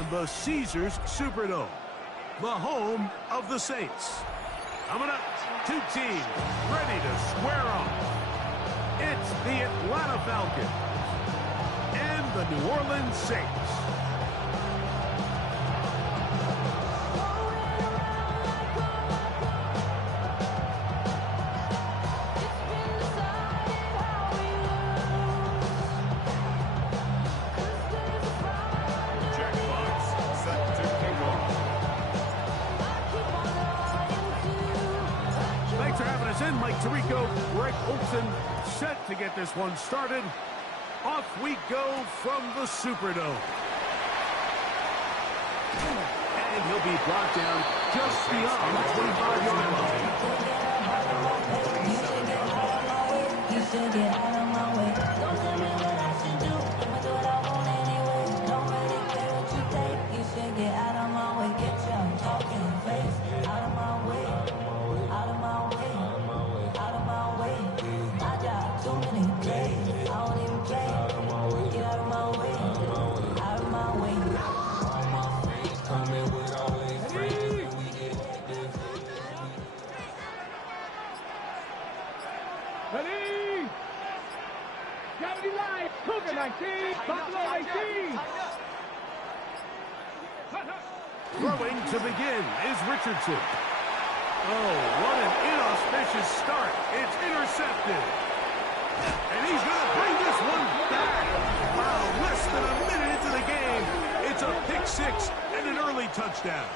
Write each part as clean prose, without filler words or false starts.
and the Caesars Superdome, the home of the Saints. Coming up, two teams ready to square off. It's the Atlanta Falcons and the New Orleans Saints. Set to get this one started. Off we go from the Superdome. And he'll be brought down just beyond the 25-yard line. You should get out of my way. Don't tell me what I should do. I'ma do what I want anyway. Don't really care what you think. You should get out of my way. Get your talking face out of my way. Out of my way. Out of my way. I got too many plays. I don't even play. Get out of my way. Out of my way. All my friends coming with all these friends. We get this. Ready? Gravity Light. Cougar 19. Buffalo 18. Throwing to begin is Richardson. Oh, what an inauspicious start. It's intercepted. And he's going to bring this one back. Wow, less than a minute into the game. It's a pick six and an early touchdown.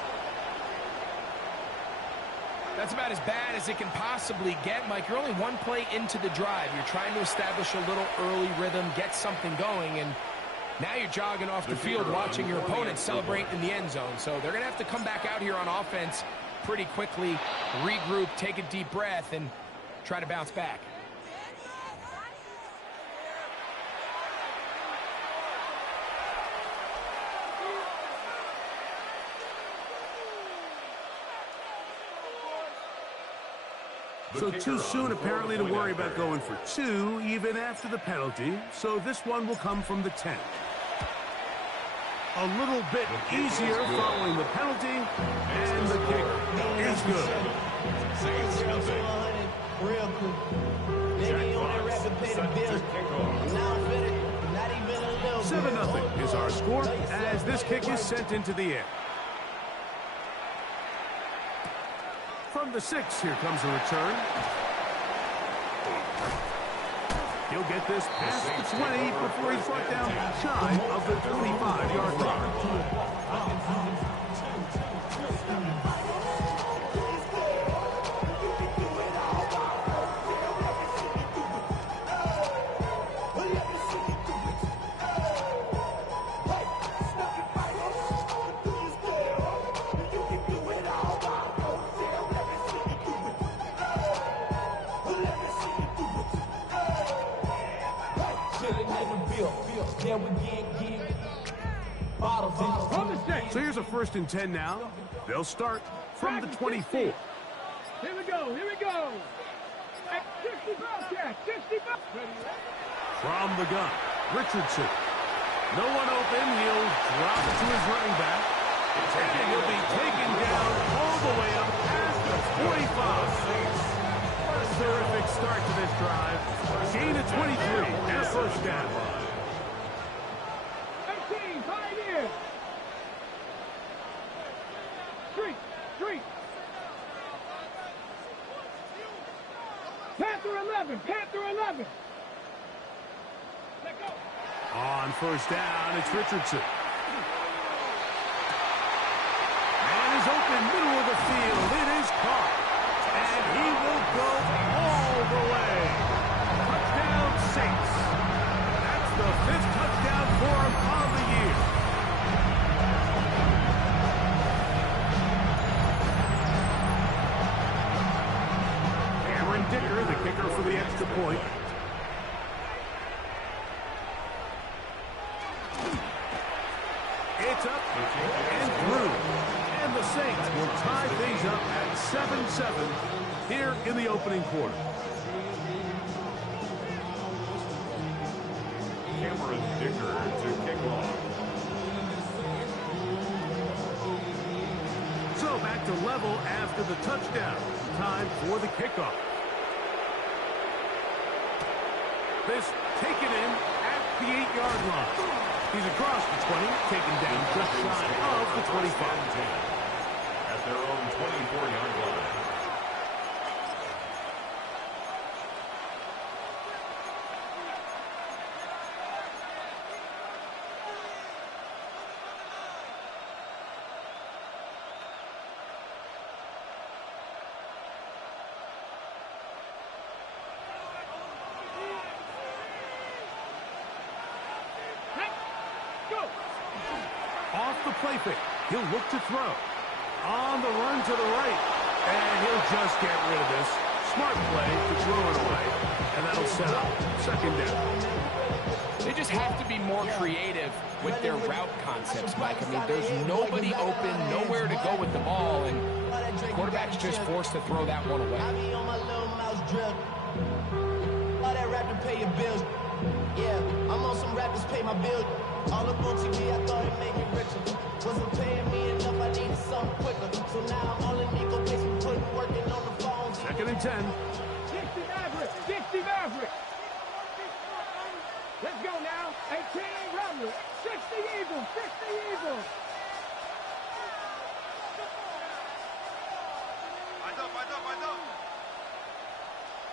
That's about as bad as it can possibly get, Mike. You're only one play into the drive. You're trying to establish a little early rhythm, get something going, and now you're jogging off the field watching your opponent celebrate in the end zone. So they're going to have to come back out here on offense pretty quickly, regroup, take a deep breath, and try to bounce back. So too soon, apparently, to worry about going for two, even after the penalty. So this one will come from the 10. A little bit easier following the penalty, and the kick is good. Real quick. Maybe on that rapid pay the bills. Now I'm finished. Not even a little 7-0 is our score as this kick is sent into the air. From the 6, here comes a return. He'll get this past the 20 before he's brought down shy of the 25-yard line. So here's a 1st and 10 now. They'll start from the 24. Here we go. Here we go. 60 Bobcat. 60 From the gun, Richardson. No one open. He'll drop it to his running back. And he'll be taken down all the way up past the 45. What a terrific start to this drive. Gain of 23 and a 1st down. 18, Pioneer. Street. Panther 11. Let go. On 1st down, it's Richardson. Man is open, middle of the field. It is caught. And he will go all the way. Touchdown, Saints. That's the 5th touchdown for him on the year. Dicker, the kicker for the extra point. It's up and through. And the Saints will tie things up at 7-7 here in the opening quarter. Cameron Dicker to kick off. go back to level after the touchdown. Time for the kickoff. This taken in at the 8-yard line. He's across the 20, taken down just shy of the 25. At their own 24-yard line. Off the play fake. He'll look to throw. On the run to the right. And he'll just get rid of this. Smart play to throw it away. And that'll set up second down. They just have to be more creative with their route concepts, Mike. I mean, there's nobody open, nowhere to go with the ball, and the quarterback's just forced to throw that one away. I be on my little mouse drill. All that rap to pay your bills. Yeah, I'm on some rappers pay my bills. All up on TV, I thought it made me richer. Wasn't paying me enough, I needed something quicker. So now I'm all in Nico basement, putting working on the phones. Second and 10. 60 Maverick, 60 Maverick. Let's go now. 18 Rumble, 60 Eagles, 60 Eagles.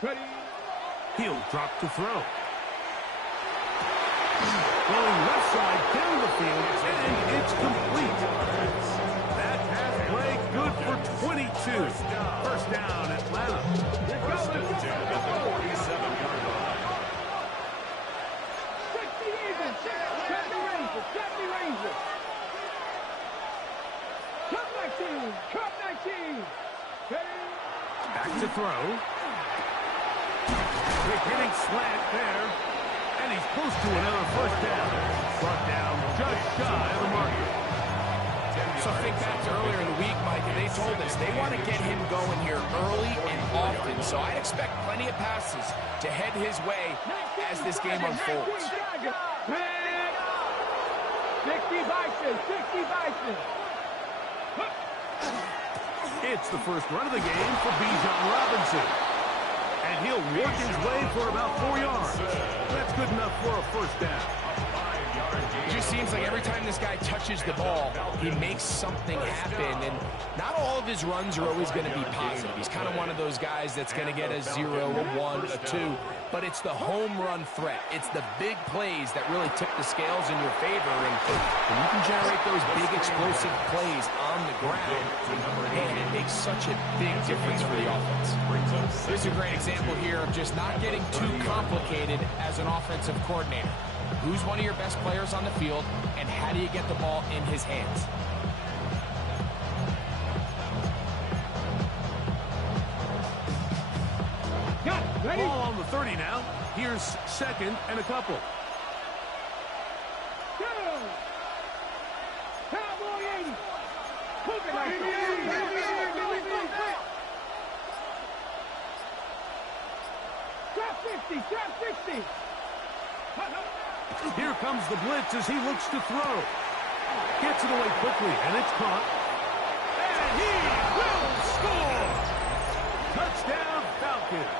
Ready? He'll drop to throw. Going left side down the field, and it's complete. That halfway good for 22. First down, Atlanta. Let's go, let's go. At the 47-yard line. 60 Eagles, 70 Rangers, 70 Rangers. Cup 19, Cup 19. Ready? Back to throw. Quick hitting slant there. And he's close to another first down. Brought down just shy of the marker. So think back to earlier in the week, Mike, and they told us they want to get him going here early and often. So I expect plenty of passes to head his way as this game unfolds. 60 Bison, 60 Bison. It's the first run of the game for Bijan Robinson. And he'll work his way for about 4 yards. That's good enough for a first down. It just seems like every time this guy touches the ball, he makes something happen. And not all of his runs are always going to be positive. He's kind of one of those guys that's going to get a 0, a 1, a 2. But it's the home run threat. It's the big plays that really tip the scales in your favor. And when you can generate those big explosive plays on the ground, man, it makes such a big difference for the offense. Here's a great example here of just not getting too complicated as an offensive coordinator. Who's one of your best players on the field, and how do you get the ball in his hands? Got it, ready? Ball on the 30 now. Here's second and a couple. Go! Cowboy 80. Move it like Drop 60, drop 60. Here comes the blitz as he looks to throw. Gets it away quickly, and it's caught. And he will score! Touchdown, Falcons.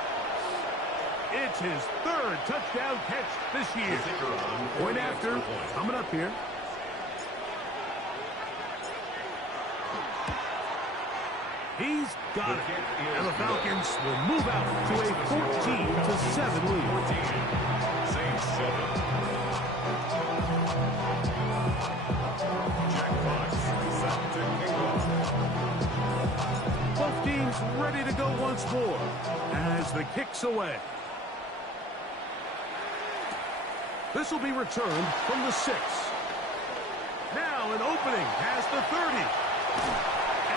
It's his third touchdown catch this year. Point after, coming up here. He's got it. And the Falcons will move out to a 14-7 lead. Saints 7. Jack Fox set to kick off. Both teams ready to go once more as the kick's away. This will be returned from the 6. Now an opening past the 30.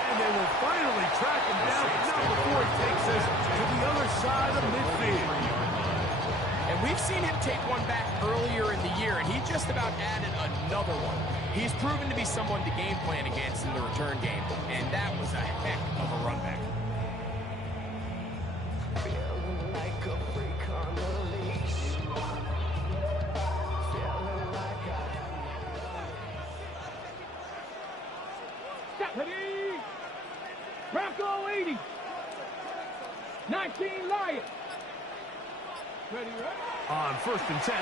And they will finally track him down, not before he takes us to the other side of midfield. And we've seen him take one back earlier in the year, and he just about added another one. He's proven to be someone to game plan against in the return game, and that was a heck of a run back. Feeling like a freak on the leash. Feeling like Stop, ready? Bronco 80. 19 Lions. Ready, right? On 1st and 10,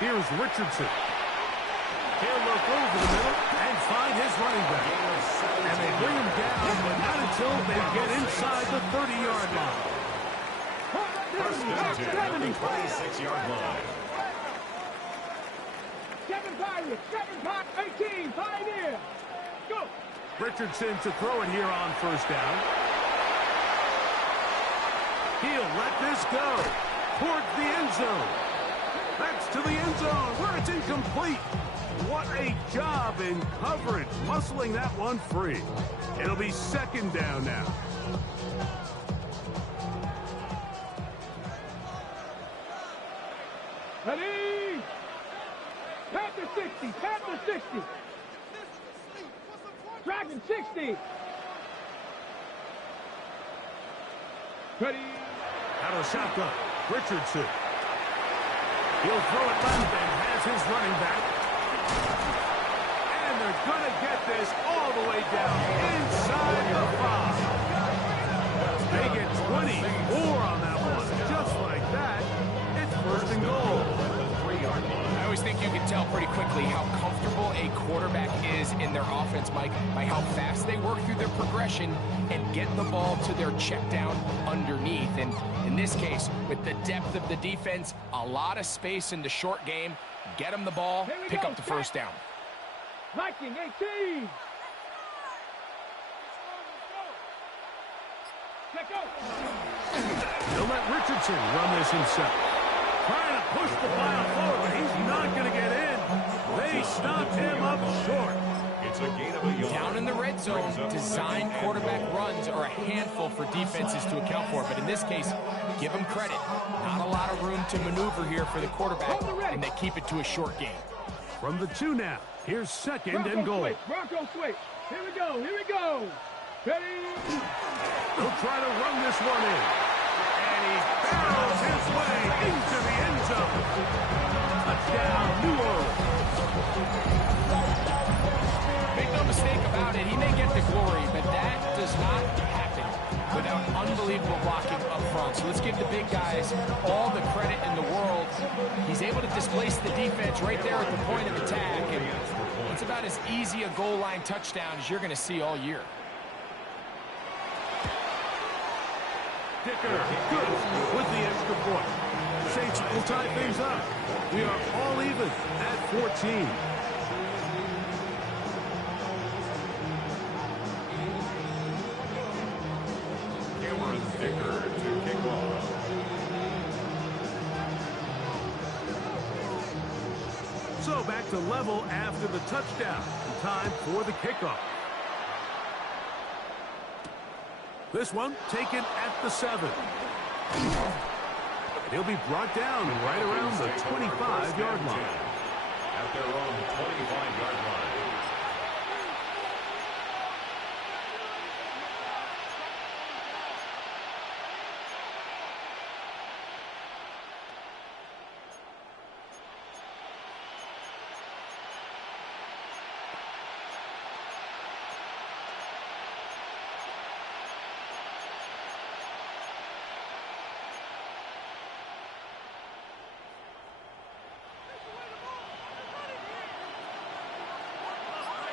here's Richardson. He'll look over the middle and find his running back. And they bring him down, but not until they get inside the 30-yard line. First down to the 26-yard line. 7 Pirates, 18, 5 here. Go. Richardson to throw it here on 1st down. He'll let this go towards the end zone. That's to the end zone where it's incomplete. What a job in coverage, muscling that one free. It'll be 2nd down now. Ready? Panther 60, Panther 60. Dragon 60. Ready? Out of shotgun, Richardson. He'll throw it left and has his running back. And they're going to get this all the way down inside the 5. They get 24 on that one. Just like that, it's 1st and goal. I always think you can tell pretty quickly how comfortable a quarterback is in their offense, Mike, by how fast they work through their progression and get the ball to their check down underneath. And in this case, with the depth of the defense, a lot of space in the short game, get them the ball, pick up the 1st down. Viking 18. Let go. They'll let Richardson run this himself. Trying to push the pile forward, but he's not going to get in. They stopped him up short. It's a gain of a yard. Down in the red zone, design quarterback runs are a handful for defenses to account for. But in this case, give them credit. Not a lot of room to maneuver here for the quarterback, and they keep it to a short game. From the 2 now, here's 2nd and goal. Switch. Bronco switch. Here we go. Here we go. Ready? He'll try to run this one in. And he barrels his way into the end zone. Touchdown, New Orleans. Make no mistake about it, he may get the glory, but that does not happen without unbelievable blocking up front. So let's give the big guys all the credit in the world. He's able to displace the defense right there at the point of attack, and it's about as easy a goal line touchdown as you're going to see all year. Dicker, good with the extra point. Saints will tie things up. We are all even at 14. Cameron Dicker to kick off. So back to level after the touchdown. Time for the kickoff. This one taken at the 7. He'll be brought down right around the 25-yard line. At their own 25-yard line.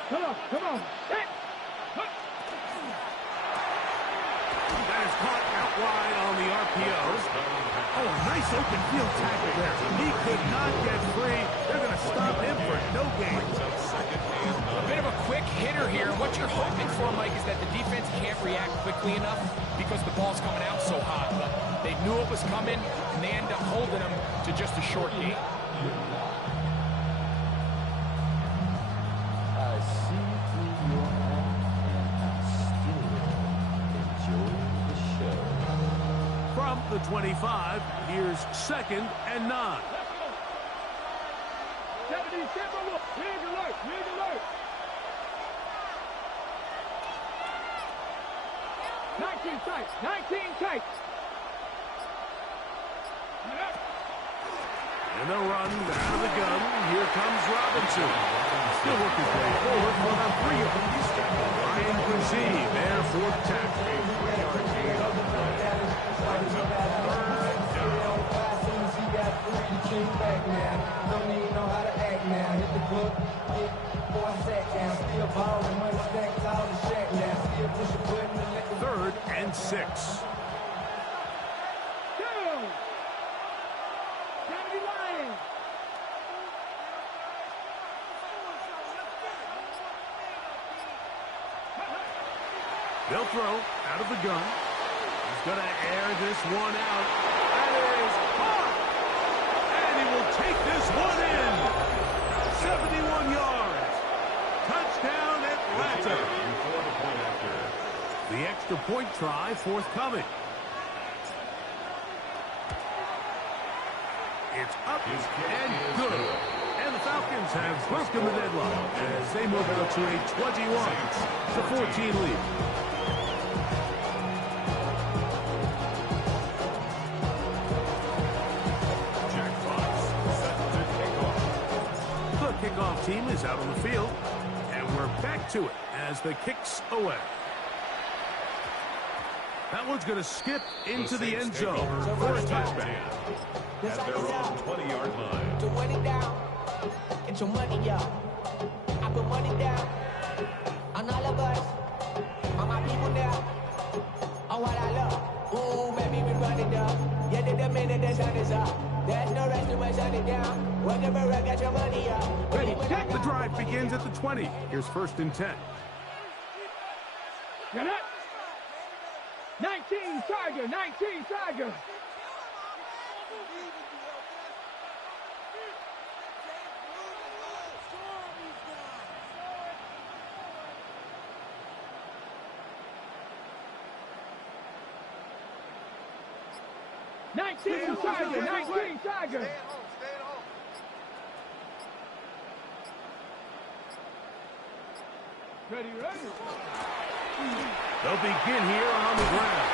Come on, come on. Set. That is caught out wide on the RPO. Oh, nice open field tackle there. He could not get free. They're going to stop him for no gain. A bit of a quick hitter here. What you're hoping for, Mike, is that the defense can't react quickly enough because the ball's coming out so hot. But they knew it was coming, and they end up holding him to just a short gain. I see through your act, and I still enjoy the show. From the 25, here's 2nd and 9. 77, rig alert, rig alert. 19 tight, 19 tight. And the run out of the gun. Here comes Robinson. Still working his way forward for the 3-yard. Ryan Brazee there for tackle. Third and 6. They'll throw out of the gun. He's going to air this one out. That is caught. And he will take this one in. 71 yards. Touchdown Atlanta. The extra point try forthcoming. It's up and good. And the Falcons have broken the deadlock as they move out to a 21-14 lead. Kickoff team is out on the field, and we're back to it as the kick's away. That one's going to skip into the end zone for a touchback. At their own 20-yard line. To run it down, get your money up. I put money down on all of us, on my people now, on what I love. Ooh, baby, we run it down. Yeah, the minute the sun is up. There's no rest to my shut it down. Whenever I got your money up. The drive begins at the 20. Here's 1st and 10. Get it. 19 Tiger, 19 Tiger. Tiger, 19 Tiger. Ready. They'll begin here on the ground.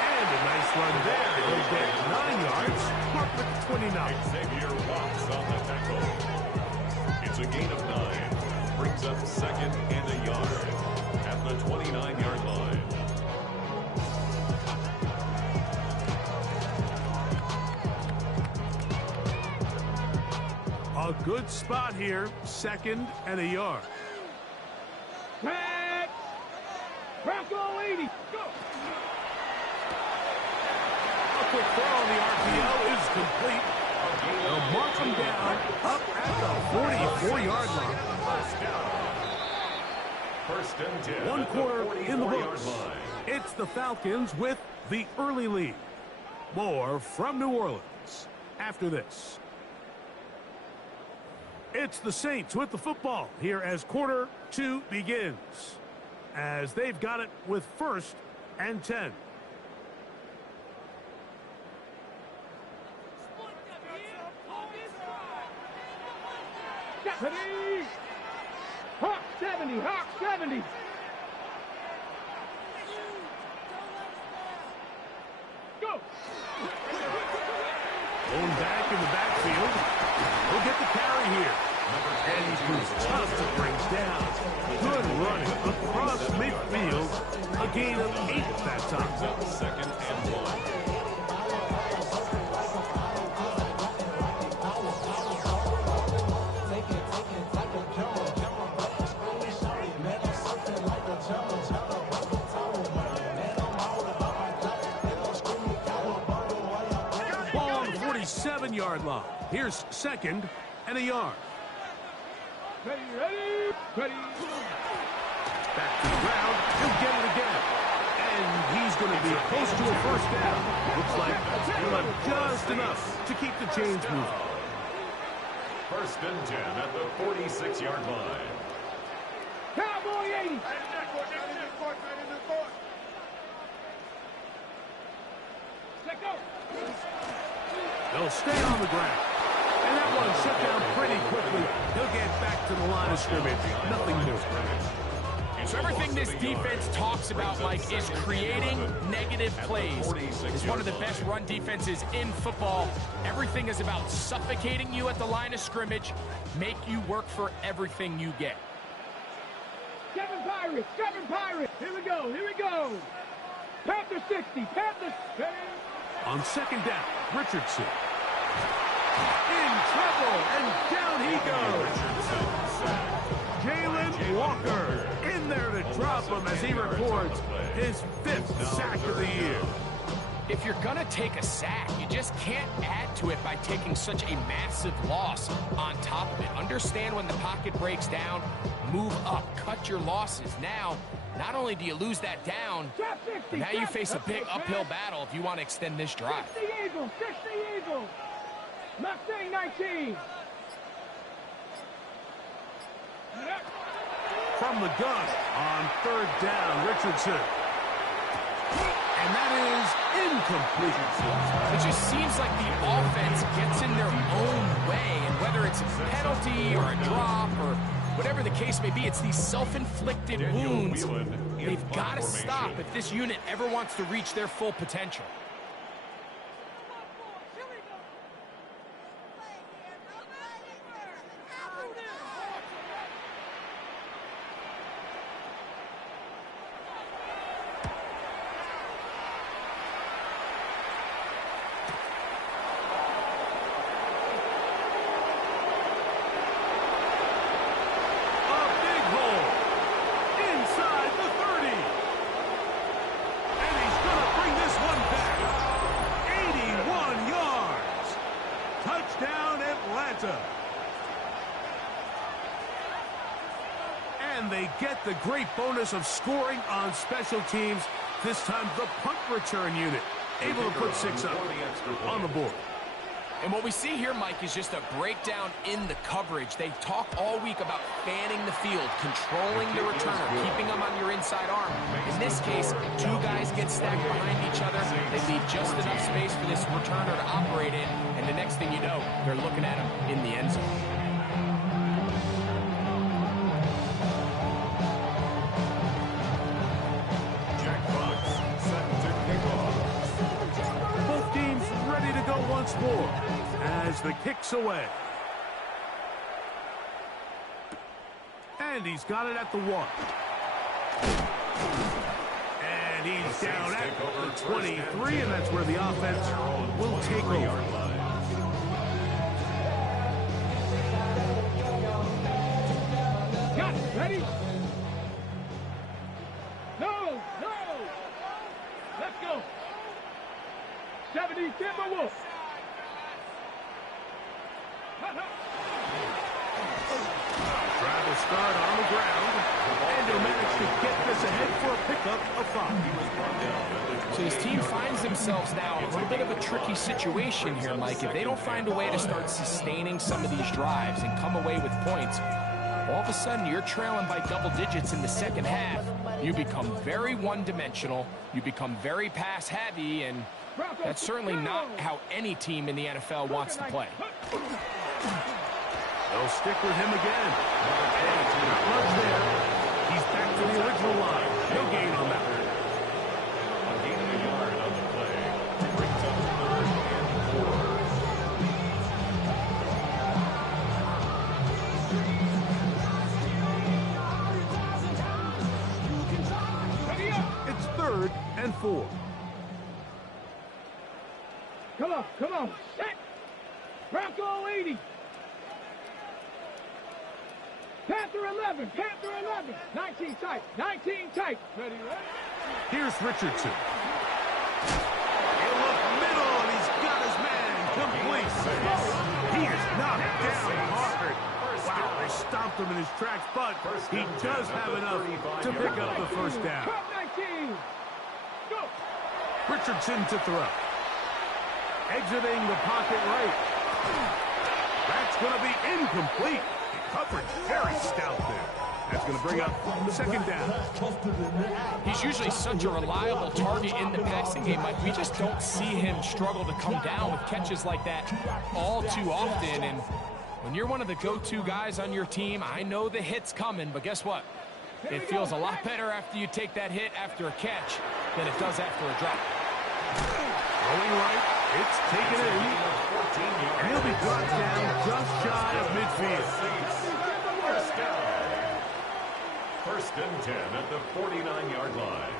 And a nice run there. He'll get 9 yards. Mark with 29. Xavier walks on the tackle. It's a gain of 9. Brings up 2nd and a yard at the 29-yard line. A good spot here, 2nd and a yard. Back. Bronco 80. Go. A quick throw on the RPO is complete. They'll mark him down up at the 44-yard line. First and 10. One quarter in the books. It's the Falcons with the early lead. More from New Orleans after this. It's the Saints with the football here as quarter 2 begins. As they've got it with 1st and 10. Ready. Hawk 70, Hawk 70. Go. Going back in the backfield. He'll get the carry here. And he's tough to bring down. Good running across midfield. A gain of 8 that time. 2nd and 1. Ball on the 47-yard line. Here's 2nd and a yard. Ready. Back to the ground. He'll get it again. And he's going to be close to a 1st down. Looks like he'll have just enough to keep the chains moving. 1st and 10 at the 46-yard line. Cowboy 80. Let go. They'll stay on the ground. And that one shut down pretty quickly. He'll get back to the line of scrimmage. Nothing new. So everything this defense talks about, Mike, is creating negative plays. It's one of the best run defenses in football. Everything is about suffocating you at the line of scrimmage, make you work for everything you get. Kevin Pirates. Here we go. Panther 60. Panthers. On 2nd down, Richardson. In trouble, and down he goes. Jalen Walker in there to drop him as he records his 5th sack of the year. If you're going to take a sack, you just can't add to it by taking such a massive loss on top of it. Understand when the pocket breaks down, move up, cut your losses. Now, not only do you lose that down, but now you face a big uphill battle if you want to extend this drive. 60 Eagles, 60 Eagles. Mustang 19. From the gun on 3rd down, Richardson. And that is incomplete. It just seems like the offense gets in their own way, and whether it's a penalty or a drop or whatever the case may be, it's these self-inflicted wounds. They've got to stop if this unit ever wants to reach their full potential. And they get the great bonus of scoring on special teams. This time the punt return unit able to put 6 up on the board. And what we see here, Mike, is just a breakdown in the coverage. They talk all week about fanning the field, controlling the returner, keeping them on your inside arm. In this case, 2 guys get stacked behind each other. They leave just enough space for this returner to operate in, and the next thing you know, they're looking at him in the end zone. Once more as the kick's away. And he's got it at the 1. And he's down at the 23, and that's where the offense will take over. Got it. Ready? No. Let's go. 70 Timberwolves. Try to start on the ground, and he'll manage to get this ahead for a pickup of 5. So his team finds themselves now in a little bit of a tricky situation here, Mike. If they don't find a way to start sustaining some of these drives and come away with points, all of a sudden you're trailing by double digits in the second half. You become very one-dimensional, you become very pass-heavy, and that's certainly not how any team in the NFL wants to play. They'll stick with him again. Not much there. He's back to the original line. No gain on that. A gain of a yard on the play. Brings up 3rd and 4. It's 3rd and 4. Come on. Set. Bronco 80. Panther 11. 19 tight. Ready? Here's Richardson. He'll look middle, and he's got his man complete. He is knocked down hard. Wow, they stomped him in his tracks, but he does have enough to pick up the 1st down. 19. Go. Richardson to throw. Exiting the pocket right. That's going to be incomplete. Coverage very stout there. That's going to bring up the 2nd down. He's usually such a reliable target in the passing game, Mike. We just don't see him struggle to come down with catches like that all too often. And when you're one of the go-to guys on your team, I know the hit's coming, but guess what? It feels a lot better after you take that hit after a catch than it does after a drop. Going right, it's taken in, and he'll be brought down just shy of midfield. 1st and 10 at the 49-yard line.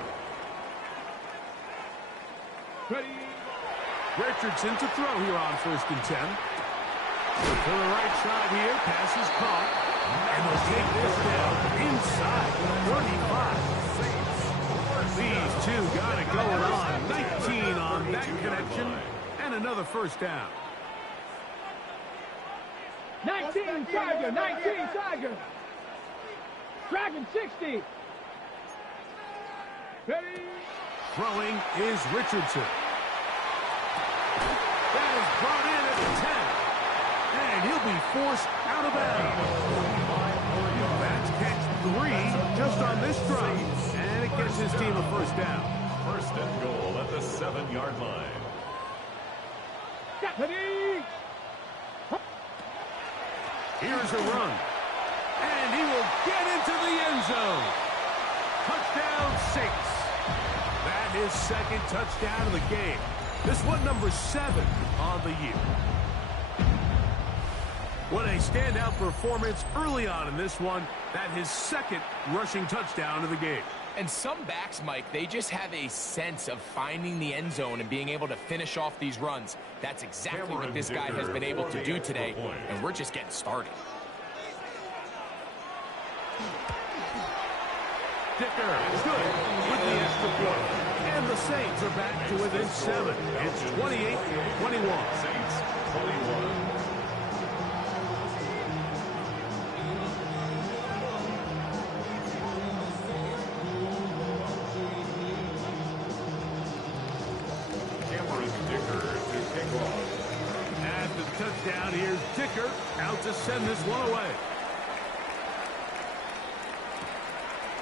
Ready. Richardson to throw here on 1st and 10. To the right side here, pass is caught, and they'll take this down inside And another first down. 19 Tiger, 19 Tiger. Dragon 60. Ready? Throwing is Richardson. That is brought in at the 10. And he'll be forced out of bounds. That's catch 3 just on this drive. And it gets his team a first down. First and goal at the 7-yard line. Ready? Here's a run. And he will get into the end zone. Touchdown 6. That is second touchdown of the game. This one number 7 on the year. What a standout performance early on in this one. That his second rushing touchdown of the game. And some backs, Mike, they just have a sense of finding the end zone and being able to finish off these runs. That's exactly what this guy has been able to do today, and we're just getting started. Dicker is good with the extra point. And the Saints are back to within 7. It's 28-21. Saints 21. Touchdown. Here's Dicker out to send this one away.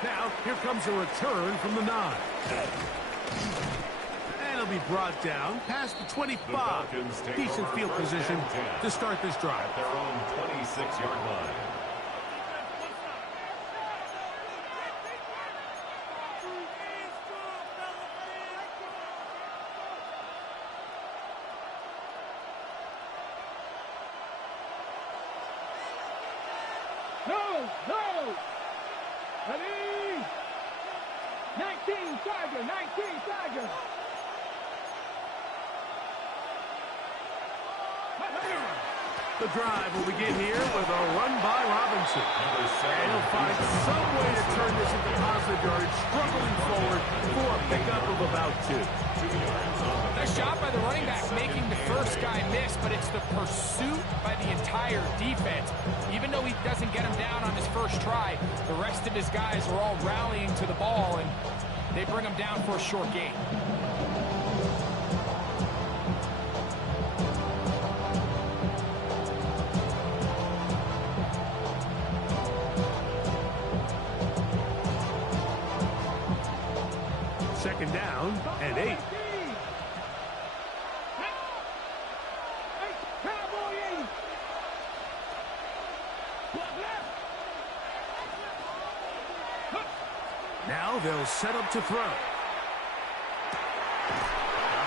Now, here comes a return from the 9. And it'll be brought down past the 25. Decent field position to start this drive. At their own 26-yard line. No! Ready? 19 Tiger, 19 Tiger. The drive will begin here with a run by Robinson. And he'll find some way to turn this into positive yardage, struggling forward for a pickup of about 2. 2 yards on the Nice job by the running back making the first guy miss, but it's the pursuit by the entire defense. Even though he doesn't get him down on his first try, the rest of his guys are all rallying to the ball, and they bring him down for a short gain. Second down and 8. Now they'll set up to throw. Got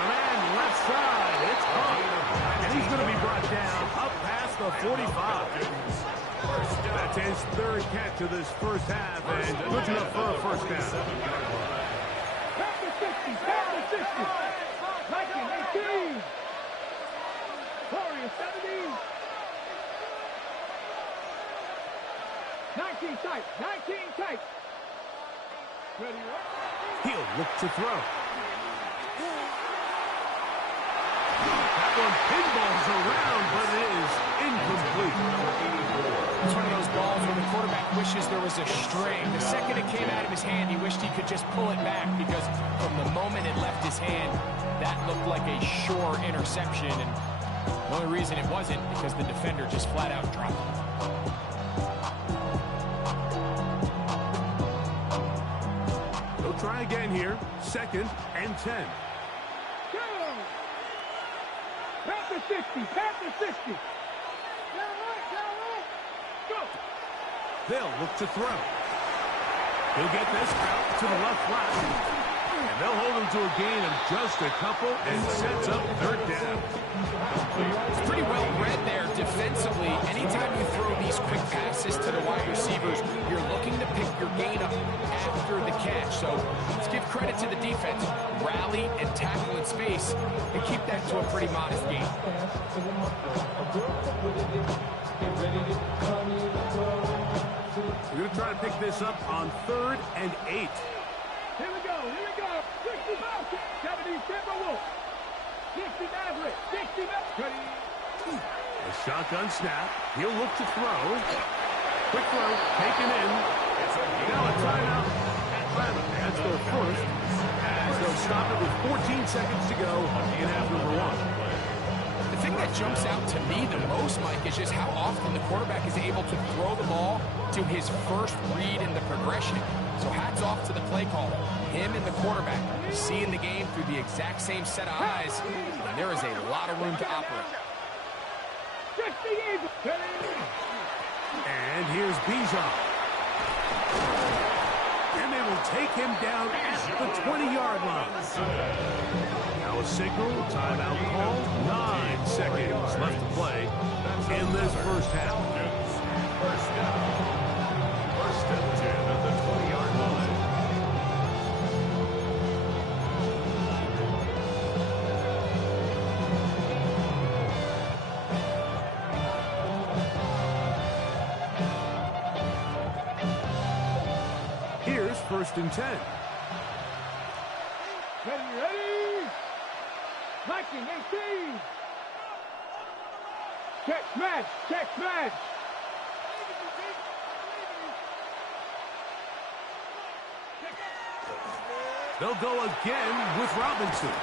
a man left side. It's caught. And he's going to be brought down up past the 45. That's his third catch of this first half, and good enough for a first down. Back to 60, back to 60. 19, 18. Warriors 70. 19 tight, 19 tight. Ready, He'll look to throw. That one pinballs around, but it is incomplete. It's one of those balls where the quarterback wishes there was a string. The second it came out of his hand, he wished he could just pull it back, because from the moment it left his hand, that looked like a sure interception. And the only reason it wasn't because the defender just flat out dropped it. They'll try again here. Second and 10. go. Back to 60, back to 60. Go. They'll look to throw. He'll get this out to the left flat. And they'll hold him to a gain of just a couple and sets up third down. It's pretty well read there defensively. Anytime you throw these quick passes to the wide receivers, you're looking to pick your gain up after the catch. So let's give credit to the defense. Rally and tackle in space and keep that to a pretty modest gain. We're going to try to pick this up on 3rd and 8. Here we go, here we go. 65, 70, Timberwolves. 60 Maverick. 60 Maverick. A shotgun snap. He'll look to throw. Quick throw, taken in. Now a timeout. Atlanta, that's their first. As they'll stop it with 14 seconds to go in half number one. The thing that jumps out to me the most, Mike, is just how often the quarterback is able to throw the ball to his first read in the progression. So hats off to the play caller. Him and the quarterback seeing the game through the exact same set of eyes, and there is a lot of room to operate. And here's Bijan. And they will take him down at the 20-yard line. Now a signal, timeout call. 9 seconds left to play in this first half. First down. First and 10 at the 20-yard line. Here's first and 10. Ready? Viking 18. Check smash. Check smash. They'll go again with Robinson.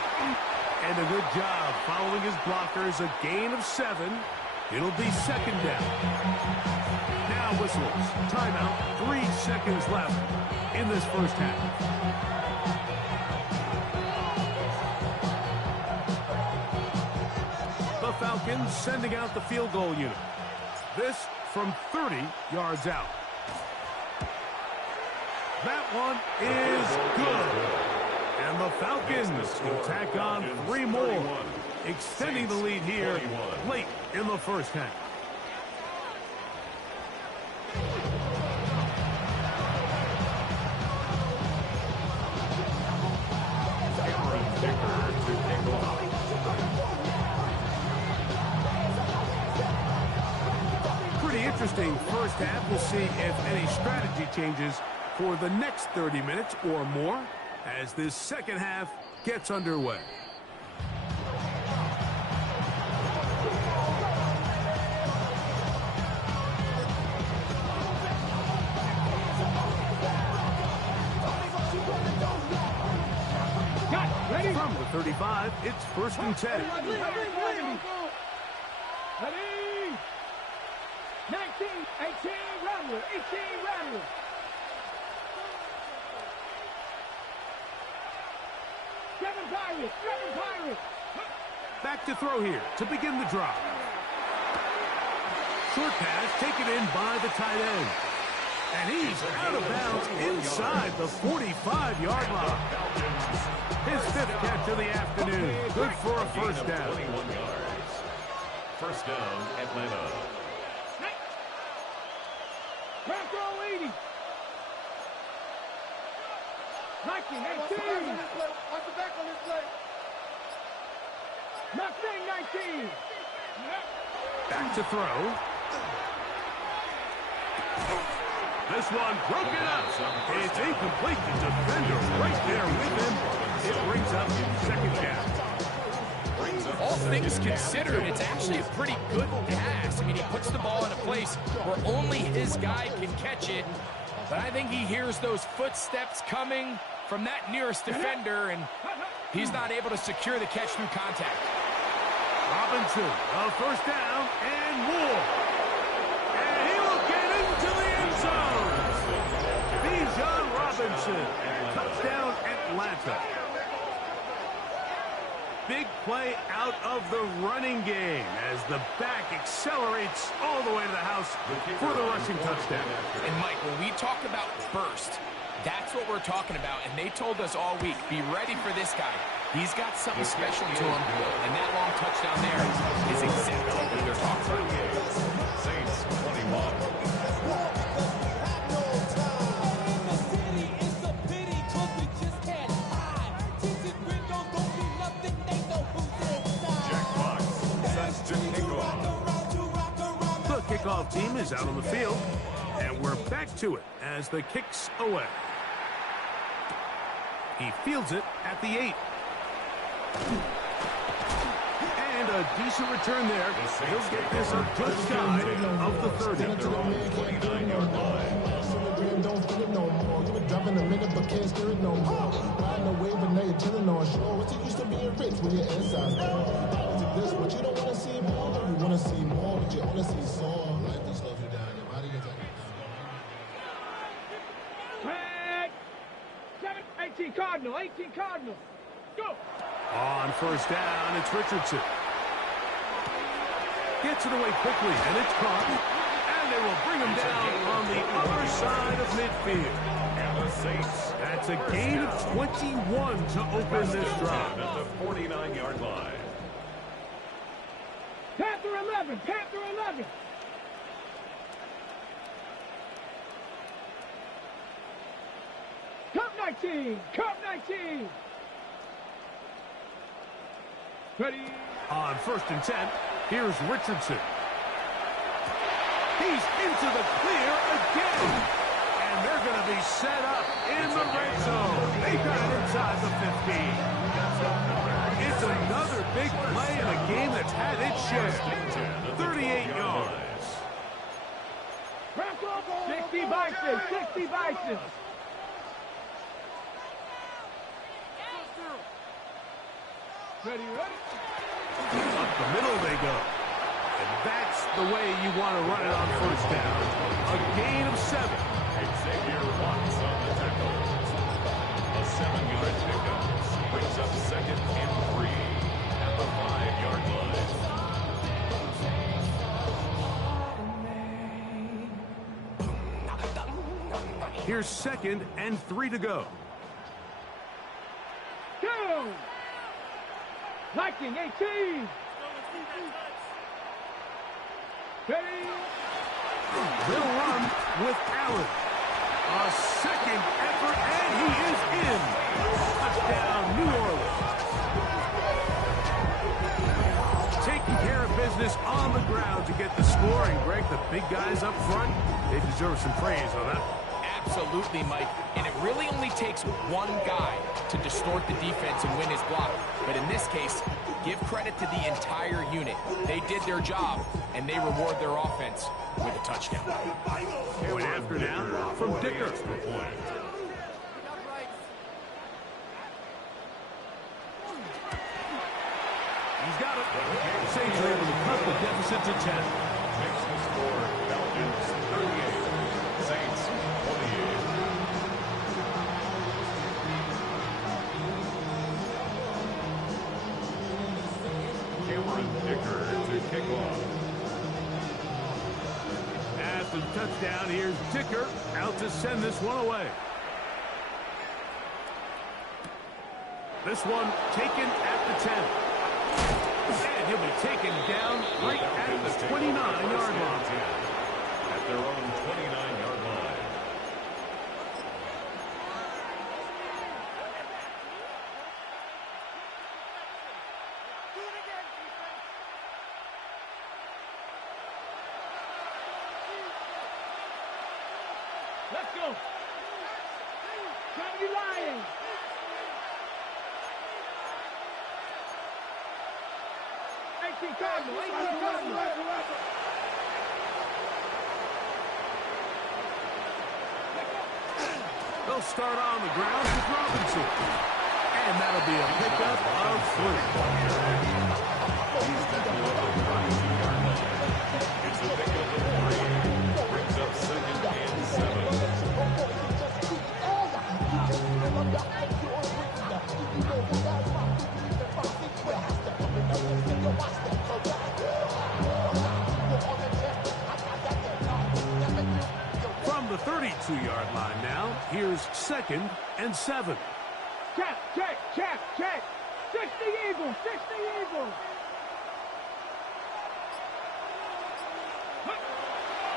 And a good job following his blockers. A gain of 7. It'll be second down. Now whistles. Timeout. 3 seconds left in this first half. The Falcons sending out the field goal unit. This from 30 yards out. That one is good. And the Falcons will tack on 3 more, extending the lead here late in the first half. Pretty interesting first half. We'll see if any strategy changes for the next 30 minutes or more as this second half gets underway. Ready? From the 35, it's first and 10. Ready? 19, 18, Rattler, 18, Rattler. Seven Pirates. Back to throw here to begin the drive. Short pass taken in by the tight end. And he's out of bounds inside the 45-yard line. His 5th catch of the afternoon. Good for a first down. 21 yards. First down, Atlanta. Back row 80. 19, 18. Watch the back on this play. Mustang 19. Back to throw. This one broken up. It's incomplete. The defender right there with him. It brings up second down. All things considered, it's actually a pretty good pass. I mean, he puts the ball in a place where only his guy can catch it. But I think he hears those footsteps coming from that nearest defender, and he's not able to secure the catch through contact. Robinson, a first down and more. And he will get into the end zone. Bijan Robinson, touchdown Atlanta. Big play out of the running game as the back accelerates all the way to the house for the rushing touchdown. And Mike, when we talk about burst, that's what we're talking about. And they told us all week, be ready for this guy. He's got something special to him. And that long touchdown there is exactly what they're talking about. Saints 21. The kickoff team is out on the field, and we're back to it as the kick's away. He fields it at the 8. And a decent return there. He'll get this up just shy of the 30. At their own 29-yard line. Don't feel it no more. You been dropping a minute, but can't steer it no more. Riding a wave, but now you're chilling on shore. What's it used to being rich when your inside's gone? To this, but you don't want to see more. You want to see more, but you only see some. Life just slows you down. Your body gets like Red. 18 Cardinal. 18 Cardinal. Go. On first down, it's Richardson. Gets it away quickly, and it's caught. And they will bring him down on the other side of midfield. And the Saints. That's a gain of 21 to open this drive. At the 49-yard line. Panther 11. Panther 11. Cup 19. Cup 19. Ready. On first and 10, here's Richardson. He's into the clear again. And they're going to be set up in the red zone. They got it inside the 15. It's another big play in a game that's had its share. 38 yards. 60 Bison. 60 Bison. Ready, ready. Up the middle they go. And that's the way you want to run it on first down. A gain of 7. Xavier Watts on the tackle. A 7-yard pickup brings up second and 3 at the 5-yard line. Here's second and 3 to go. Go. Viking 18. Ready. They'll run with Allen. A second effort, and he is in. Touchdown, New Orleans. Taking care of business on the ground to get the score. And, Greg, the big guys up front, they deserve some praise on that. Absolutely, Mike. And it really only takes one guy to distort the defense and win his block. But in this case, give credit to the entire unit. They did their job, and they reward their offense with a touchdown. Going after now from Dicker. He's got it. Saints are able to cut the deficit to 10. Makes the score Falcons 38, Saints 28. Cameron Dicker to kick off. After the touchdown, here's Dicker out to send this one away. This one taken at the 10. And he'll be taken down right at the 29-yard line. At their own 29-yard line. Let's go. Johnny Lions. Cardinal. 18 Cardinal. They'll start on the ground with Robinson. And that'll be a pickup of 3. It's a pickup of 3. Brings up second and 7. From the 32-yard line now, here's second and 7. Check. 60 Eagles. 60 Eagles.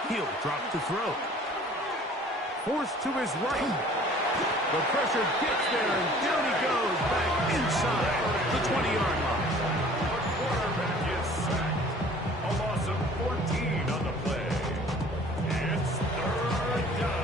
He'll drop to throw. Forced to his right. The pressure gets there, and down he goes back inside the 20-yard line. The quarterback is sacked. A loss of 14 on the play. It's third down.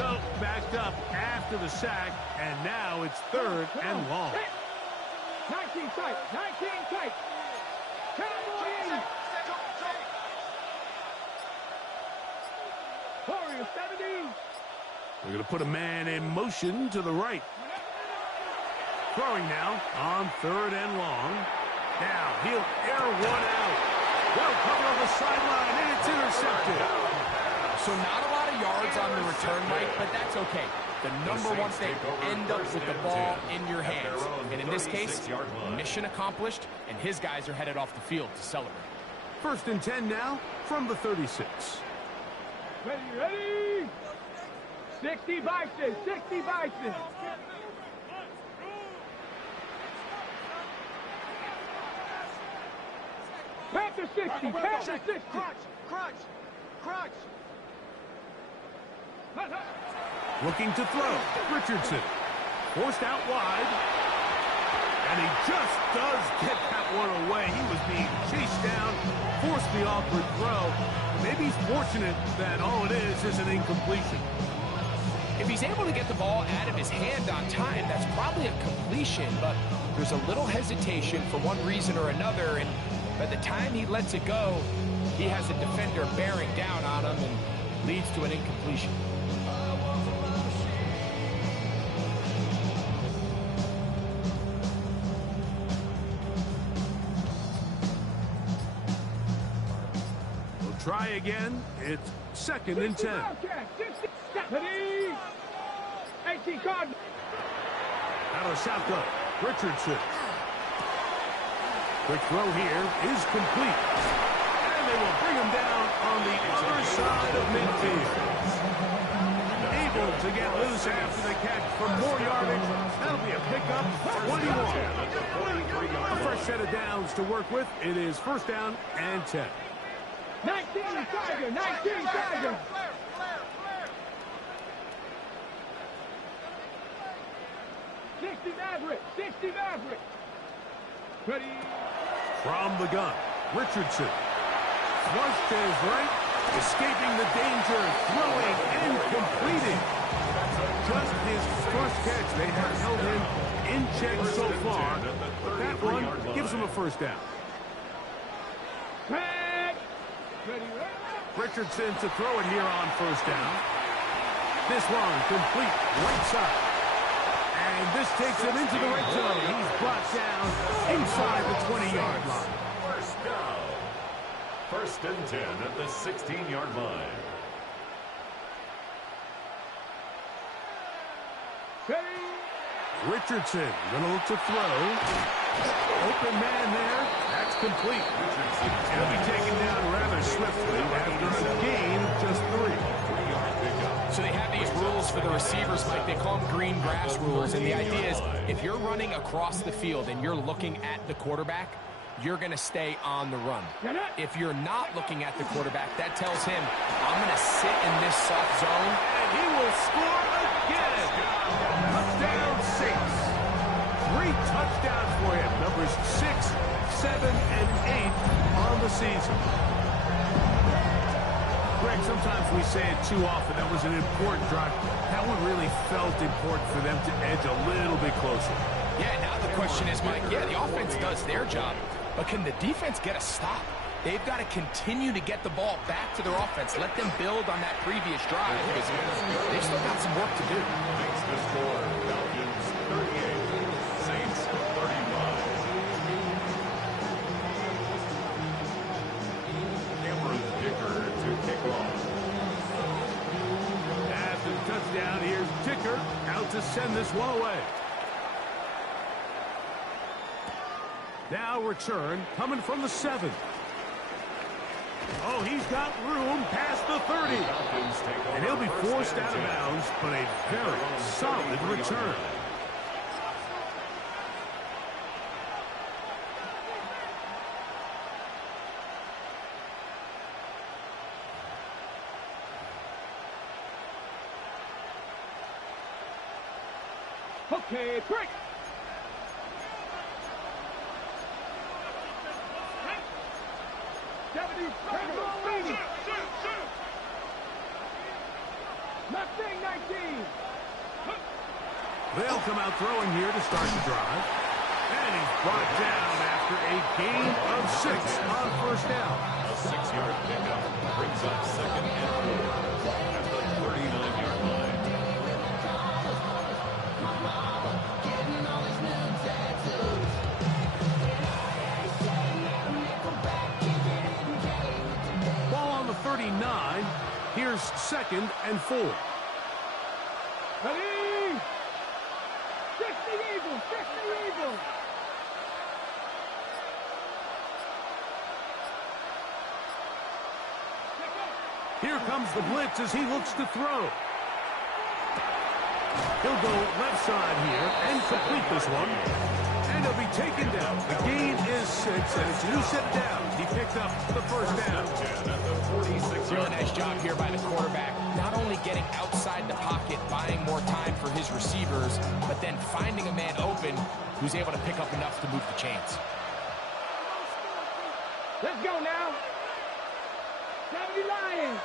So, backed up after the sack, and now it's 3rd and long. 19 tight, 19 tight. Cowboys! Warriors 70. They're going to put a man in motion to the right. Throwing now on 3rd and long. Now he'll air one out. Well covered on the sideline, and it's intercepted. So not a lot of yards on the return, Mike, but that's okay. The number one thing, end up with the ball in your hands. And in this case, mission accomplished, and his guys are headed off the field to celebrate. 1st and 10 now from the 36. Ready? 60 Bison, 60 Bison. Panther 60, Panther 60. Crunch. Looking to throw. Richardson. Forced out wide. And he just does get that one away. He was being chased down. Forced the awkward throw. Maybe he's fortunate that all it is an incompletion. If he's able to get the ball out of his hand on time, that's probably a completion, but there's a little hesitation for one reason or another, and by the time he lets it go, he has a defender bearing down on him and leads to an incompletion. We'll try again. It's 2nd and 10. 18 Cardinals. Out of Southgate, Richardson. Quick throw here is complete. And they will bring him down on the other side of midfield. Able to get loose after the catch for more yardage. That'll be a pickup, 21. A fresh set of downs to work with. It is 1st down and 10. 19 Tiger, 19 Tiger. 60 Maverick, 60 Maverick. Ready. From the gun, Richardson. Flushed to his right, escaping the danger, throwing and completing. Just his first catch. They have held him in check so far. But that one gives him a 1st down. Ready. Richardson to throw it here on 1st down. This one complete, right side. And this takes him into the red zone. He's brought down inside the 20-yard line. 1st down. 1st and 10 at the 16-yard line. Richardson gonna look to throw. Open man there. That's complete. He'll be taken down rather swiftly after a gain of just 3. So they have these rules for the receivers, Mike. They call them green grass rules. And the idea is if you're running across the field and you're looking at the quarterback, you're going to stay on the run. If you're not looking at the quarterback, that tells him, I'm going to sit in this soft zone. And he will score again. Touchdown 6. 3 touchdowns for him. Numbers 6, 7, and 8 on the season. Greg, sometimes we say it too often. That was an important drive. That one really felt important for them to edge a little bit closer. Yeah, now the question is, Mike, the offense does their job, but can the defense get a stop? They've got to continue to get the ball back to their offense. Let them build on that previous drive because they've still got some work to do. Makes the score. Falcons 38, Saints 35. To kick off. After the touchdown, here's Ticker out to send this one away. Now return coming from the 7. Oh, he's got room past the 30. And he'll be forced out of bounds, but a very solid return. Okay, break. Mustang 19. They'll come out throwing here to start the drive. And he's brought down after a gain of 6 on first down. A 6-yard pickup brings up 2nd and 4 at the 39-yard line. Ball on the 39. Here's 2nd and 4. Ready? 60 Eagles, 60 Eagles. Here comes the blitz as he looks to throw. He'll go left side here and complete this one. And he'll be taken down. The gain is 6, and it's a new set of downs. He picked up the first down. Really nice job here by the quarterback. Not only getting outside the pocket, buying more time for his receivers, but then finding a man open who's able to pick up enough to move the chains. Let's go now. 70 Lions.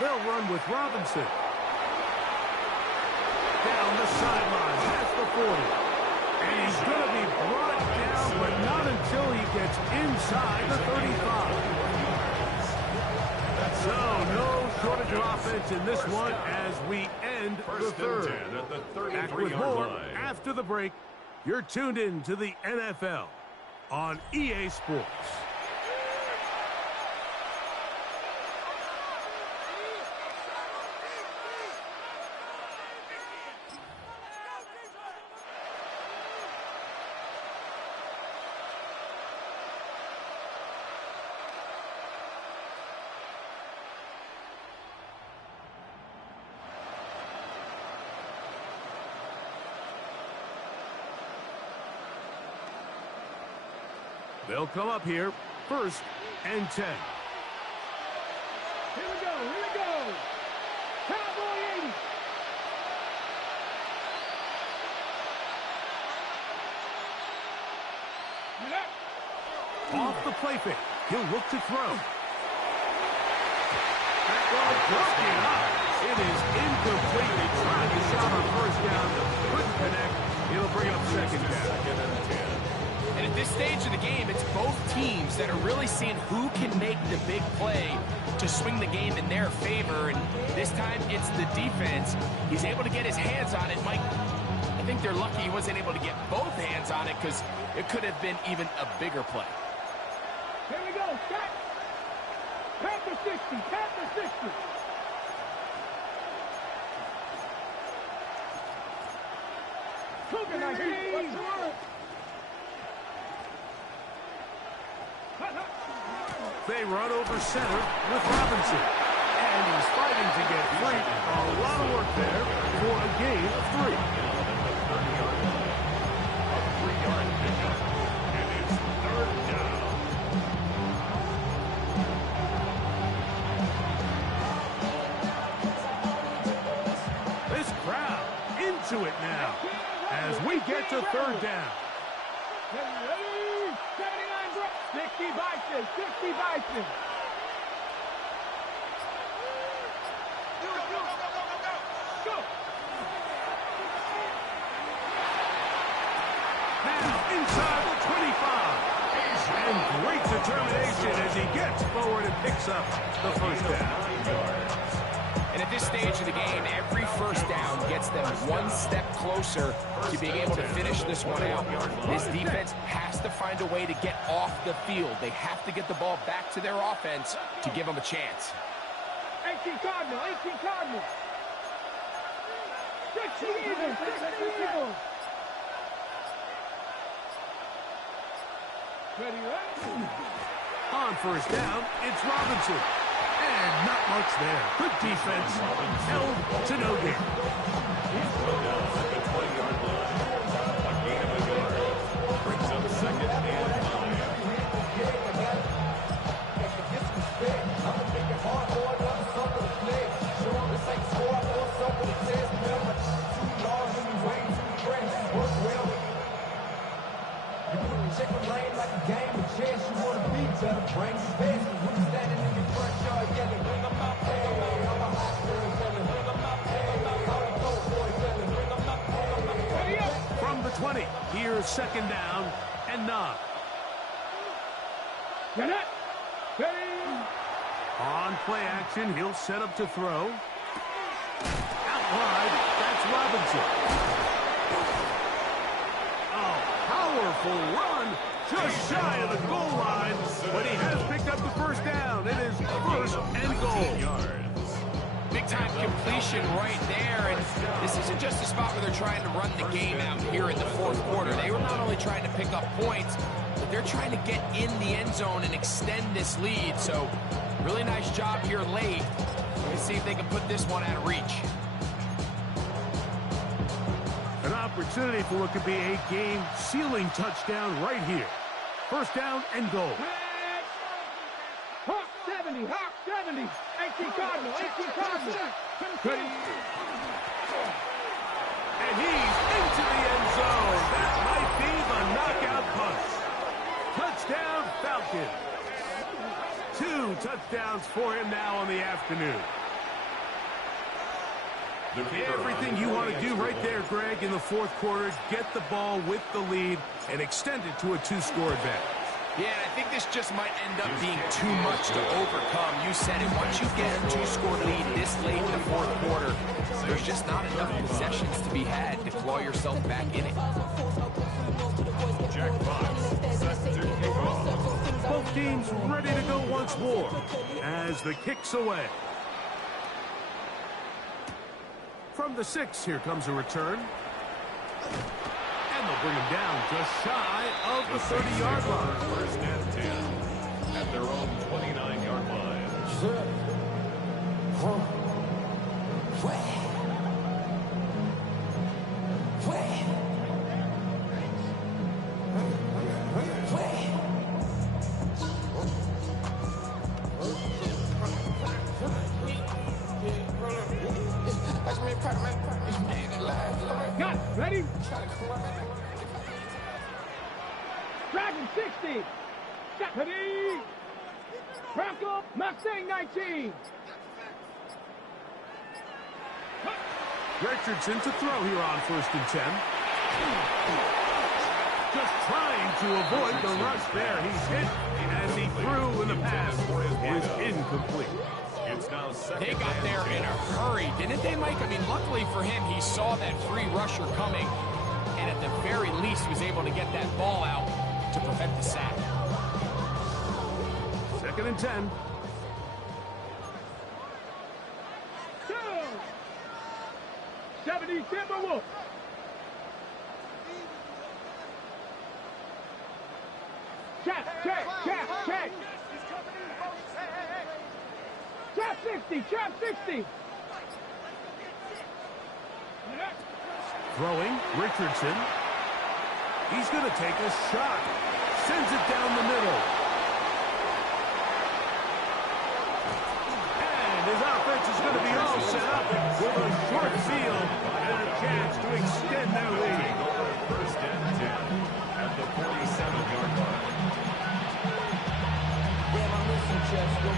They'll run with Robinson. Down the sideline, past the 40. And he's going to be brought down, but not until he gets inside the 35. So, no shortage of offense in this one as we end the third. At the Back with 33-yard more line. after the break. You're tuned in to the NFL on EA Sports. They'll come up here, 1st and 10. Here we go, here we go. Cowboy 80. Off the play fake, he'll look to throw. That ball broken up. It is incomplete. He tried to shot on first down, couldn't connect. It'll bring up 2nd down. And at this stage of the game, it's both teams that are really seeing who can make the big play to swing the game in their favor. And this time, it's the defense. He's able to get his hands on it. Mike, I think they're lucky he wasn't able to get both hands on it because it could have been even a bigger play. Here we go, Scott. Panther 60, Panther 60. Cougar 19. They run over center with Robinson. And he's fighting to get free. A lot of work there for a gain of 3. And it's 3rd down. This crowd into it now as we get to 3rd down. Ready? 79 Brooks. 60 Bison, 60 Bison. Go. Now inside the 25. And great determination as he gets forward and picks up the first down. And at this stage of the game, every first down gets them one step closer to being able to finish this one out. This defense has to find a way to get off the field. They have to get the ball back to their offense to give them a chance. 18 Cardinal, 18 Cardinal. 60 Eagles, 60 Eagles. Ready, ready? On first down, it's Robinson. And not much there. Good defense. Held to no gain. At the 20-yard line. A gain of a yard. Brings up 2nd and 9. Check the lane like a game of chess. You want to beat, tell the bring space. When you standing in your front yard yelling, bring them out, bring them out. I'm a hot girl yelling, bring them out, bring them out. All the dope boys yelling, bring them out, bring them out. From the 20, here's second down and 9. Get it. Ready. On play action, he'll set up to throw. Out wide, that's Robinson. A powerful run, just shy of the goal line, but he has picked up the first down. It is first and goal. Big-time completion right there, and this isn't just a spot where they're trying to run the game out here in the fourth quarter. They were not only trying to pick up points, but they're trying to get in the end zone and extend this lead. So, really nice job here late. Let's see if they can put this one out of reach. An opportunity for what could be a game-sealing touchdown right here. First down and goal. Hawk 70, Hawk 70. 18 Cardinal, 18 Cardinal. And he's into the end zone. That might be the knockout punch. Touchdown, Falcons. 2 touchdowns for him now on the afternoon. Everything you want to do right there, Greg, in the fourth quarter, get the ball with the lead and extend it to a 2-score advantage. Yeah, I think this just might end up being too much to overcome. You said it. Once you get a 2-score lead this late in the fourth quarter, there's just not enough possessions to be had to claw yourself back in it. Jack Fox set to kick off. Both teams ready to go once more as the kick's away. From the 6, here comes a return. And they'll bring him down just shy of the 30-yard line. First and 10 at their own 29-yard line. Got it. Ready? Dragon 60. Got ready. Bronco Mustang 19. Richardson to throw here on first and 10. Just trying to avoid the rush there. He's hit as he threw in the pass is incomplete. It's now second. They got there in a hurry, didn't they, Mike? I mean, luckily for him, he saw that free rusher coming, and at the very least was able to get that ball out to prevent the sack. Second and 10. 70 Timberwolves. Check. Trap 60. Throwing, Richardson. He's going to take a shot. Sends it down the middle. And his offense is going to be all set up with a short field and a chance to extend their lead. First and 10 at the 47-yard line. Damn, I miss you, Chester.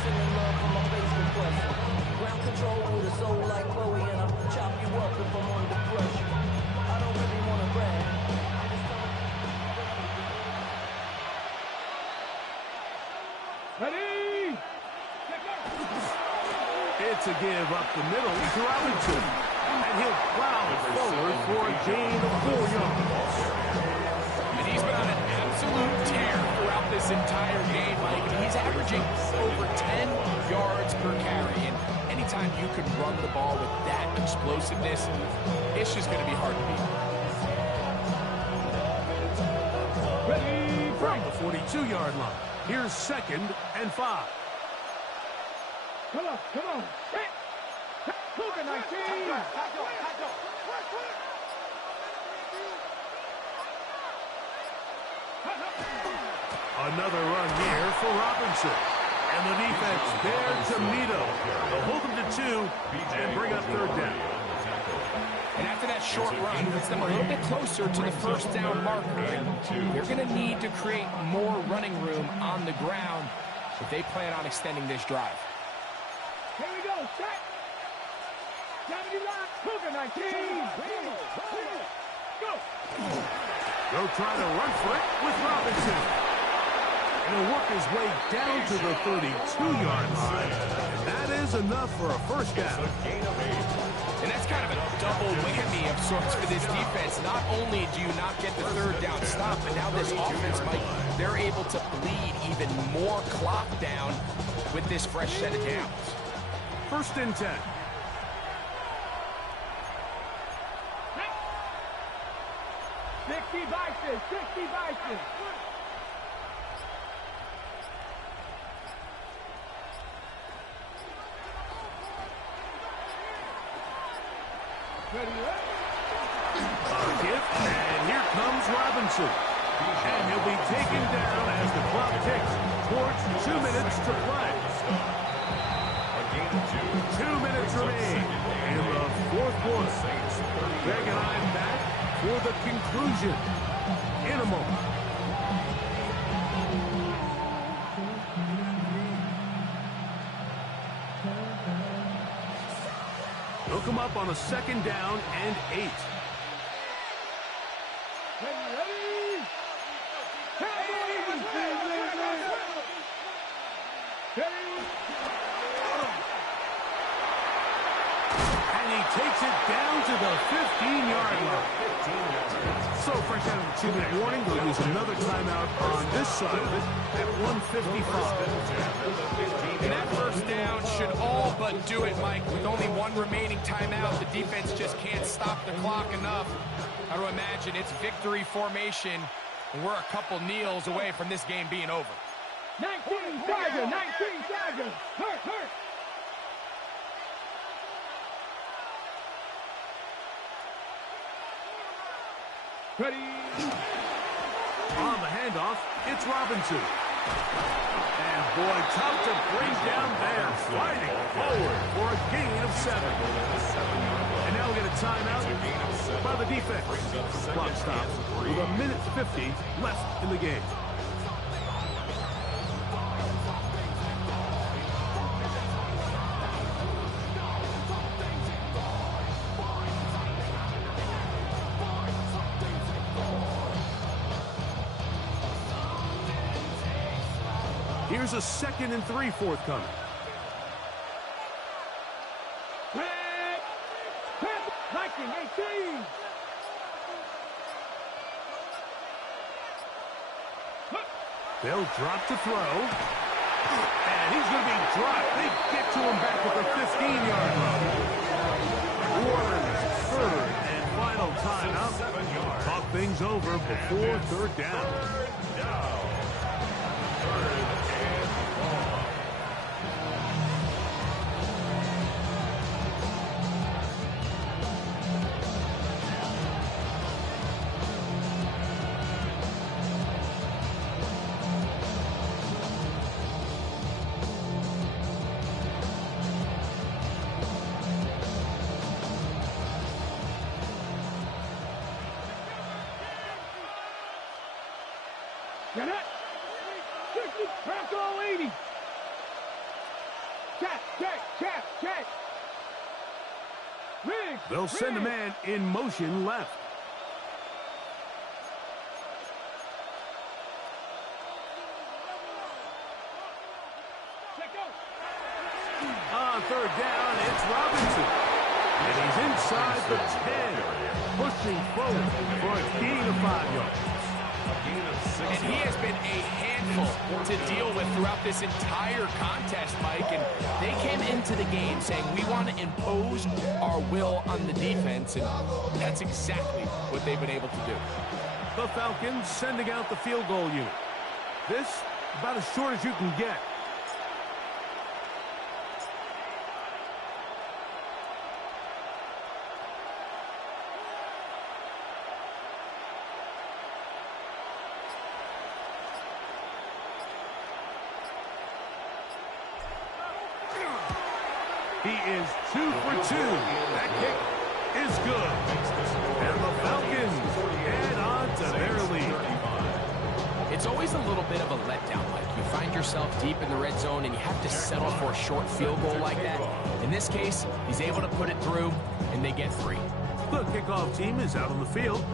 Sending love from my bass compressor. Ground control with a soul like Chloe, and I'll chop you up if I'm under pressure. I don't really want to brag. Ready? It's a give up the middle to Robinson. And he'll plow forward for a gain of 4 yards. And he's been on an absolute tear throughout this entire game, Mike. And he's averaging over 10 yards per carry. And anytime you can run the ball with that explosiveness, it's just going to be hard to beat. Ready? From the 42-yard line, here's second and 5. Come on. Hit. Cougar 19. Another run here for Robinson. And the defense there to Mito. They'll hold him to 2 and bring up third down. And after that short run, puts them a little bit closer to the first down marker. They're going to need to create more running room on the ground if they plan on extending this drive. Here we go, set. 70 line, Cougar 19. Go. They'll try to run for it with Robinson. And he'll work his way down to the 32-yard line. And that is enough for a first down. And that's kind of a double whammy of sorts for this defense. Not only do you not get the third down stop, but now this offense, Mike, they're able to bleed even more clock down with this fresh set of downs. 1st and 10. Vices, 60 Vices. And here comes Robinson. And he'll be taken down as the clock ticks towards 2 minutes to play. 2 minutes remain in the 4th quarter. Greg and I back for the conclusion in a moment. They'll come up on a 2nd down and 8. And he takes it down to the 15-yard line. So fresh out of the 2-minute warning, they'll use another timeout on this side of it at 1:55. And that first down should all but do it, Mike. With only one remaining timeout, the defense just can't stop the clock enough. How to imagine it's victory formation, and we're a couple kneels away from this game being over. 19 Dagger, 19 Dagger. Hurt. Ready. On the handoff, it's Robinson. And boy, tough to bring down there, fighting forward for a gain of 7. And now we'll get a timeout by the defense. Clock stops with 1:50 left in the game. Here's a 2nd and 3 forthcoming. Viking 18. They'll drop to throw. And he's going to be dropped. They get to him back at the 15-yard line. 1/3 and final timeout. Talk things over before 3rd down. Get it. 60. Press all 80. Check. Riggs. They'll send a man in motion left. On 3rd down, it's Robinson. And he's inside the 10, pushing forward for a gain of 5 yards. And he has been a handful to deal with throughout this entire contest, Mike. And they came into the game saying, we want to impose our will on the defense. And that's exactly what they've been able to do. The Falcons sending out the field goal unit. This, about as short as you can get. He is 2 for 2. That kick is good. And the Falcons add on to their lead. It's always a little bit of a letdown, Mike. You find yourself deep in the red zone and you have to settle for a short field goal like that. In this case, he's able to put it through, and they get 3. The kickoff team is out on the field,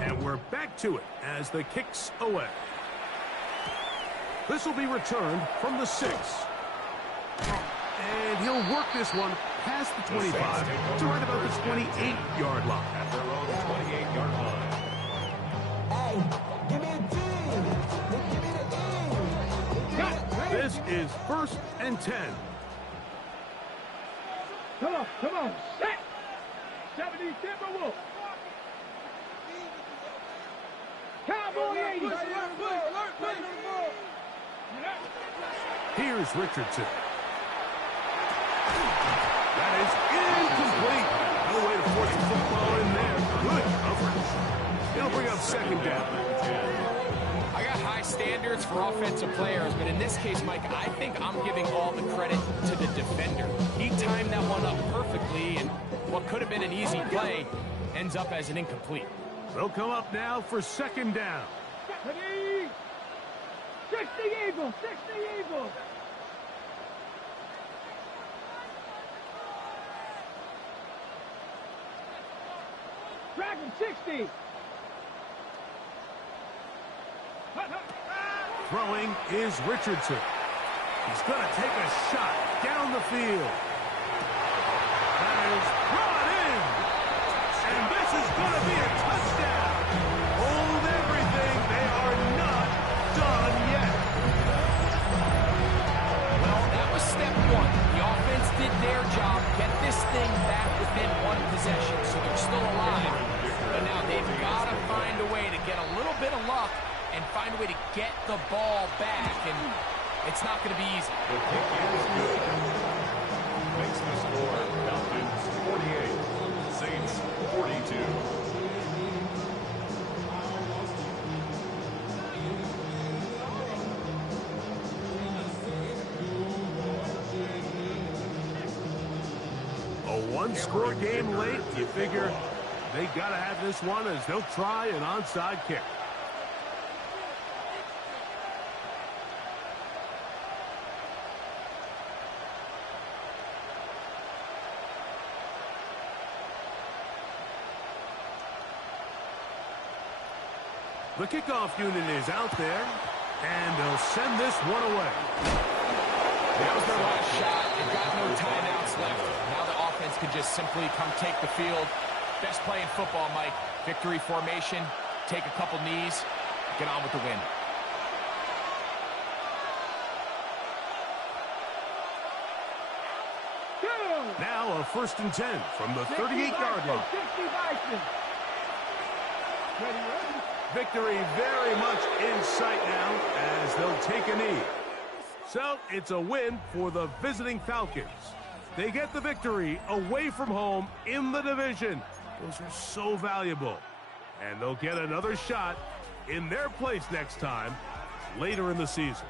and we're back to it as the kick's away. This will be returned from the 6. And he'll work this one past the 25 to right about the 28-yard line. At their own 28-yard line. Hey, give me a G. Give me the E. This is 1st and 10. Come on, set. 70 Timberwolves. Cowboy 80. Here's Richardson. That is incomplete. No way to force the football in there. Good coverage. It'll bring up 2nd down. I got high standards for offensive players, but in this case, Mike, I think I'm giving all the credit to the defender. He timed that one up perfectly, and what could have been an easy play ends up as an incomplete. They'll come up now for 2nd down. 60 Eagles, 60 Eagles. Dragon 60. Throwing is Richardson. He's going to take a shot down the field. That is brought in. And this is going to be a touchdown. Hold everything. They are not done yet. Well, that was step 1. The offense did their job, get this thing back within 1 possession, so they're still alive. But now they've got to find a way to get a little bit of luck and find a way to get the ball back, and it's not going to be easy. The kick is good. Makes the score Falcons 48, Saints 42. A one-score game late. You figure they got to have this one as they'll try an onside kick. The kickoff unit is out there, and they'll send this one away. That was their last shot. They've got no timeouts left. Now the offense can just simply come take the field. Best play in football, Mike. Victory formation, take a couple knees, get on with the win. Now a 1st and 10 from the 38-yard line. 60 Bison. Ready. Victory very much in sight now as they'll take a knee. So it's a win for the visiting Falcons. They get the victory away from home in the division. Those are so valuable. And they'll get another shot in their place next time later in the season.